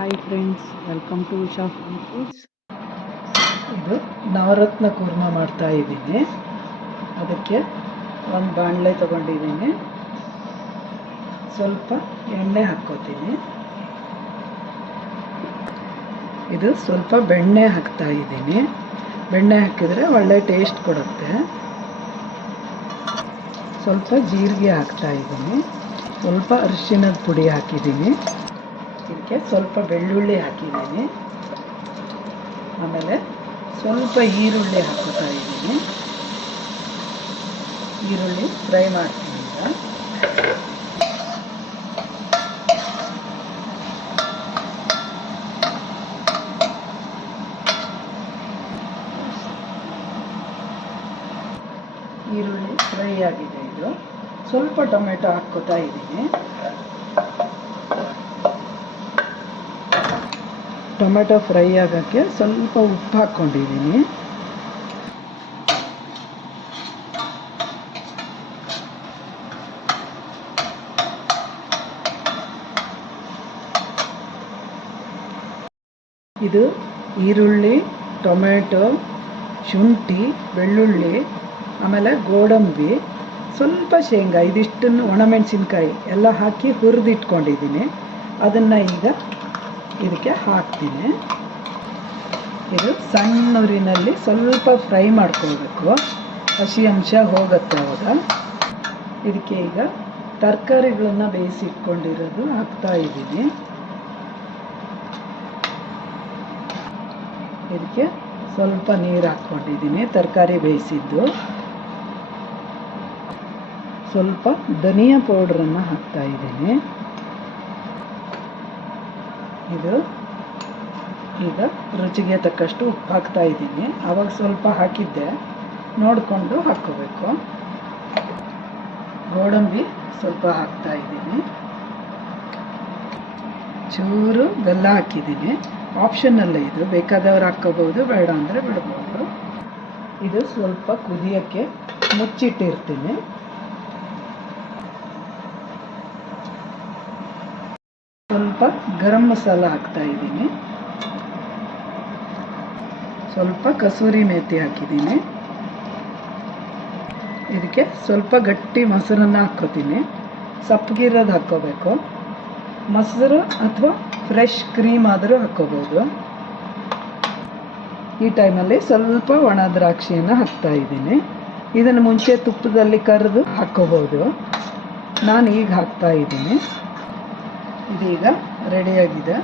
Hi friends welcome to Usha foods ಇದು ನವರತ್ನ ಕೂರ್ಮ ಮಾಡ್ತಾ ಇದ್ದೀನಿ. ಅದಕ್ಕೆ ಒಂದು ಬಾಣಲೆ ತಗೊಂಡಿದ್ದೀನಿ. ಸ್ವಲ್ಪ ಎಣ್ಣೆ ಹಾಕ್ಕೋತೀನಿ. ಇದು ಸ್ವಲ್ಪ ಬೆಣ್ಣೆ ಹಾಕ್ತಾ ಇದ್ದೀನಿ. ಬೆಣ್ಣೆ ಹಾಕಿದರೆ ಒಳ್ಳೆ ಟೇಸ್ಟ್ ಕೊಡುತ್ತೆ. ಸ್ವಲ್ಪ ಜೀರಿಗೆ ಹಾಕ್ತಾ ಇದ್ದೀನಿ. ಸ್ವಲ್ಪ ಅರಿಶಿನದ ಪುಡಿ ಹಾಕಿದ್ದೀನಿ. ಇದಕ್ಕೆ ಸ್ವಲ್ಪ ಬೆಳ್ಳುಳ್ಳಿ ಹಾಕಿದ್ದೀನಿ. ಆಮೇಲೆ ಸ್ವಲ್ಪ ಈರುಳ್ಳಿ ಹಾಕೋತಾ ಇದ್ದೀನಿ. ಈರುಳ್ಳಿ ಫ್ರೈ ಮಾಡ್ತೀನಿ ಈಗ. ಈರುಳ್ಳಿ ಫ್ರೈ ಆಗಿದೆ ಇದು. ಸ್ವಲ್ಪ ಟೊಮೆಟೊ ಹಾಕ್ಕೋತಾ ಇದ್ದೀನಿ. ಟೊಮೆಟೊ ಫ್ರೈ ಆಗೋಕ್ಕೆ ಸ್ವಲ್ಪ ಉಪ್ಪು ಹಾಕ್ಕೊಂಡಿದ್ದೀನಿ. ಇದು ಈರುಳ್ಳಿ, ಟೊಮೆಟೊ, ಶುಂಠಿ, ಬೆಳ್ಳುಳ್ಳಿ, ಆಮೇಲೆ ಗೋಡಂಬಿ, ಸ್ವಲ್ಪ ಶೇಂಗಾ, ಇದಿಷ್ಟನ್ನು ಒಣಮೆಣಸಿನ್ಕಾಯಿ ಎಲ್ಲ ಹಾಕಿ ಹುರಿದಿಟ್ಕೊಂಡಿದ್ದೀನಿ. ಅದನ್ನು ಈಗ ಇದಕ್ಕೆ ಹಾಕ್ತೀನಿ. ಇದು ಸಣ್ಣ ಉರಿನಲ್ಲಿ ಸ್ವಲ್ಪ ಫ್ರೈ ಮಾಡ್ಕೊಳ್ಬೇಕು. ಹಸಿ ಅಂಶ ಹೋಗುತ್ತೆ ಅವಾಗ. ಇದಕ್ಕೆ ಈಗ ತರಕಾರಿಗಳನ್ನು ಬೇಯಿಸಿಟ್ಕೊಂಡಿರೋದು ಹಾಕ್ತಾ ಇದ್ದೀನಿ. ಇದಕ್ಕೆ ಸ್ವಲ್ಪ ನೀರು ಹಾಕ್ಕೊಂಡಿದ್ದೀನಿ, ತರಕಾರಿ ಬೇಯಿಸಿದ್ದು. ಸ್ವಲ್ಪ ಧನಿಯಾ ಪೌಡ್ರನ್ನು ಹಾಕ್ತಾ ಇದ್ದೀನಿ. ಇದು. ಈಗ ರುಚಿಗೆ ತಕ್ಕಷ್ಟು ಉಪ್ಪು ಹಾಕ್ತಾ ಇದ್ದೀನಿ. ಆವಾಗ ಸ್ವಲ್ಪ ಹಾಕಿದ್ದೆ. ನೋಡಿಕೊಂಡು ಹಾಕ್ಕೋಬೇಕು. ಗೋಡಂಬಿ ಸ್ವಲ್ಪ ಹಾಕ್ತಾ ಇದ್ದೀನಿ. ಚೂರು ಬೆಲ್ಲ ಹಾಕಿದ್ದೀನಿ. ಆಪ್ಷನಲ್ಲ ಇದು. ಬೇಕಾದವ್ರು ಹಾಕ್ಕೋಬೋದು ಬೇಡ ಅಂದರೆ ಬಿಡ್ಬೋದು. ಇದು ಸ್ವಲ್ಪ ಕುದಿಯೋಕ್ಕೆ ಮುಚ್ಚಿಟ್ಟಿರ್ತೀನಿ. ಸ್ವಲ್ಪ ಗರಂ ಮಸಾಲ ಹಾಕ್ತಾ ಇದ್ದೀನಿ. ಸ್ವಲ್ಪ ಕಸೂರಿ ಮೇಥಿ ಹಾಕಿದ್ದೀನಿ. ಇದಕ್ಕೆ ಸ್ವಲ್ಪ ಗಟ್ಟಿ ಮೊಸರನ್ನ ಹಾಕ್ಕೋತೀನಿ. ಸಪ್ಪಗಿರೋದು ಹಾಕ್ಕೋಬೇಕು. ಮೊಸರು ಅಥವಾ ಫ್ರೆಶ್ ಕ್ರೀಮ್ ಆದರೂ ಹಾಕ್ಕೋಬೋದು. ಈ ಟೈಮಲ್ಲಿ ಸ್ವಲ್ಪ ಒಣ ದ್ರಾಕ್ಷಿಯನ್ನು ಹಾಕ್ತಾ ಇದ್ದೀನಿ. ಇದನ್ನು ಮುಂಚೆ ತುಪ್ಪದಲ್ಲಿ ಕರೆದು ಹಾಕ್ಕೋಬೋದು. ನಾನು ಈಗ ಹಾಕ್ತಾ ಇದ್ದೀನಿ. ಇದೀಗ ರೆಡಿಯಾಗಿದೆ